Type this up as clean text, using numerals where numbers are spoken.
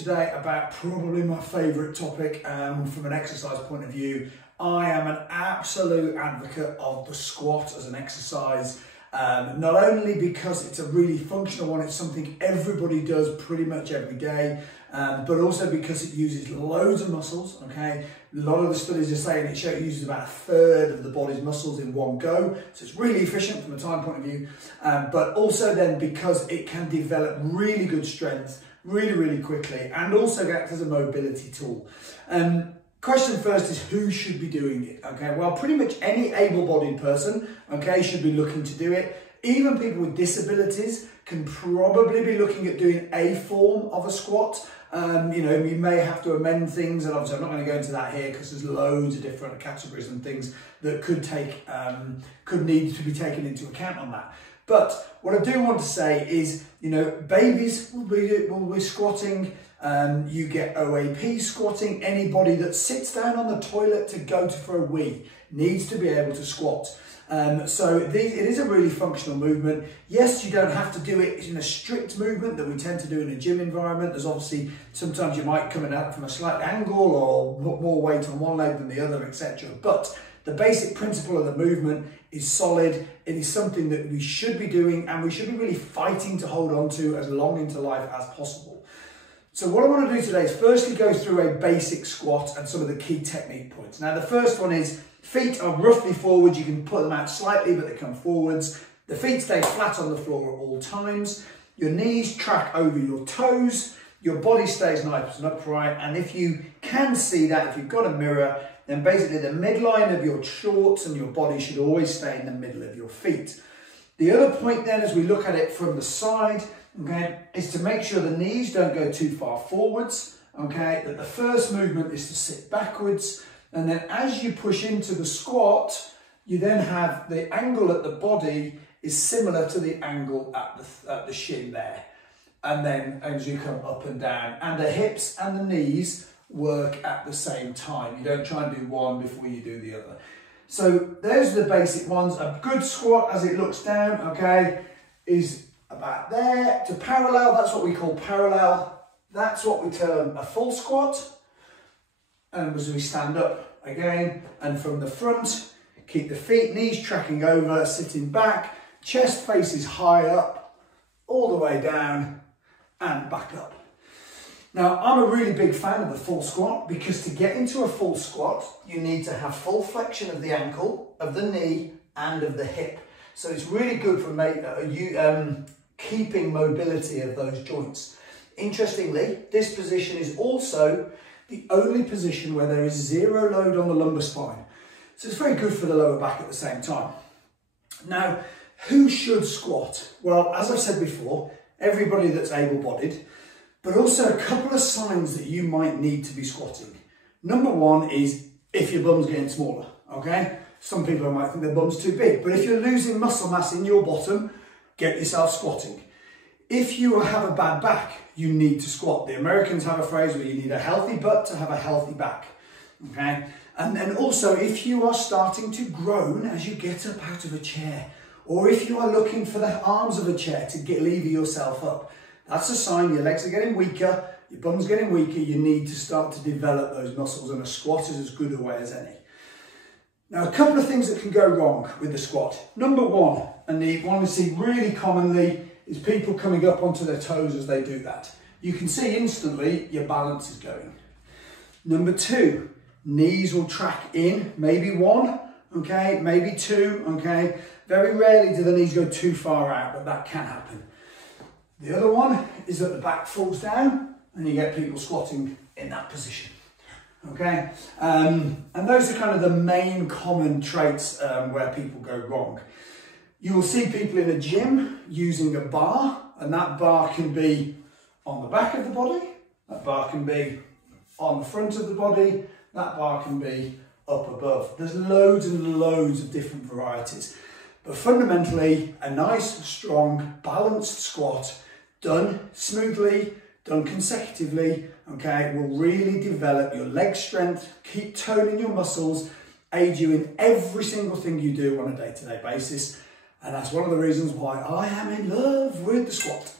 today about probably my favourite topic from an exercise point of view. I am an absolute advocate of the squat as an exercise, not only because it's a really functional one, it's something everybody does pretty much every day, but also because it uses loads of muscles, okay? A lot of the studies are saying it uses about 1/3 of the body's muscles in one go, so it's really efficient from a time point of view, but also then because it can develop really good strength really quickly and also act as a mobility tool. Question first is who should be doing it? Okay, well, pretty much any able-bodied person, okay, should be looking to do it. Even people with disabilities can probably be looking at doing a form of a squat. You know, we may have to amend things, and obviously I'm not going to go into that here because there's loads of different categories and things that could need to be taken into account on that. But what I do want to say is, you know, babies will be squatting. You get OAP squatting. Anybody that sits down on the toilet to go for a wee needs to be able to squat. So it is a really functional movement. Yes, you don't have to do it in a strict movement that we tend to do in a gym environment. There's obviously, sometimes you might come out from a slight angle or put more weight on one leg than the other, etc. But the basic principle of the movement is solid. It is something that we should be doing and we should be really fighting to hold on to as long into life as possible. So what I want to do today is firstly go through a basic squat and some of the key technique points. Now the first one is feet are roughly forward. You can put them out slightly, but they come forwards. The feet stay flat on the floor at all times. Your knees track over your toes. Your body stays nice and upright. And if you can see that, if you've got a mirror, then basically the midline of your shorts and your body should always stay in the middle of your feet. The other point then, as we look at it from the side, okay, is to make sure the knees don't go too far forwards, okay, that the first movement is to sit backwards, and then as you push into the squat, you then have the angle at the body is similar to the angle at the shin there. And then as you come up and down, and the hips and the knees work at the same time. You don't try and do one before you do the other. So those are the basic ones. A good squat as it looks down, okay, is about there to parallel. That's what we call parallel. That's what we term a full squat. And as we stand up again, and from the front, keep the feet, knees tracking over, sitting back, chest faces high up, all the way down and back up. Now, I'm a really big fan of the full squat because to get into a full squat, you need to have full flexion of the ankle, of the knee and of the hip. So it's really good for keeping mobility of those joints. Interestingly, this position is also the only position where there is zero load on the lumbar spine. So it's very good for the lower back at the same time. Now, who should squat? Well, as I've said before, everybody that's able-bodied, but also a couple of signs that you might need to be squatting. Number one is if your bum's getting smaller, okay? Some people might think their bum's too big, but if you're losing muscle mass in your bottom, get yourself squatting. If you have a bad back, you need to squat. The Americans have a phrase where you need a healthy butt to have a healthy back, okay? And then also if you are starting to groan as you get up out of a chair, or if you are looking for the arms of a chair to lever yourself up, that's a sign your legs are getting weaker, your bum's getting weaker, you need to start to develop those muscles, and a squat is as good a way as any. Now, a couple of things that can go wrong with the squat. Number one, and the one we see really commonly, is people coming up onto their toes as they do that. You can see instantly your balance is going. Number two, knees will track in, maybe one, okay, maybe two, okay. Very rarely do the knees go too far out, but that can happen. The other one is that the back falls down and you get people squatting in that position, okay? And those are kind of the main common traits where people go wrong. You will see people in a gym using a bar, and that bar can be on the back of the body, that bar can be on the front of the body, that bar can be up above. There's loads and loads of different varieties. But fundamentally, a nice, strong, balanced squat done smoothly, done consecutively, okay, will really develop your leg strength, keep toning your muscles, aid you in every single thing you do on a day-to-day basis. And that's one of the reasons why I am in love with the squat.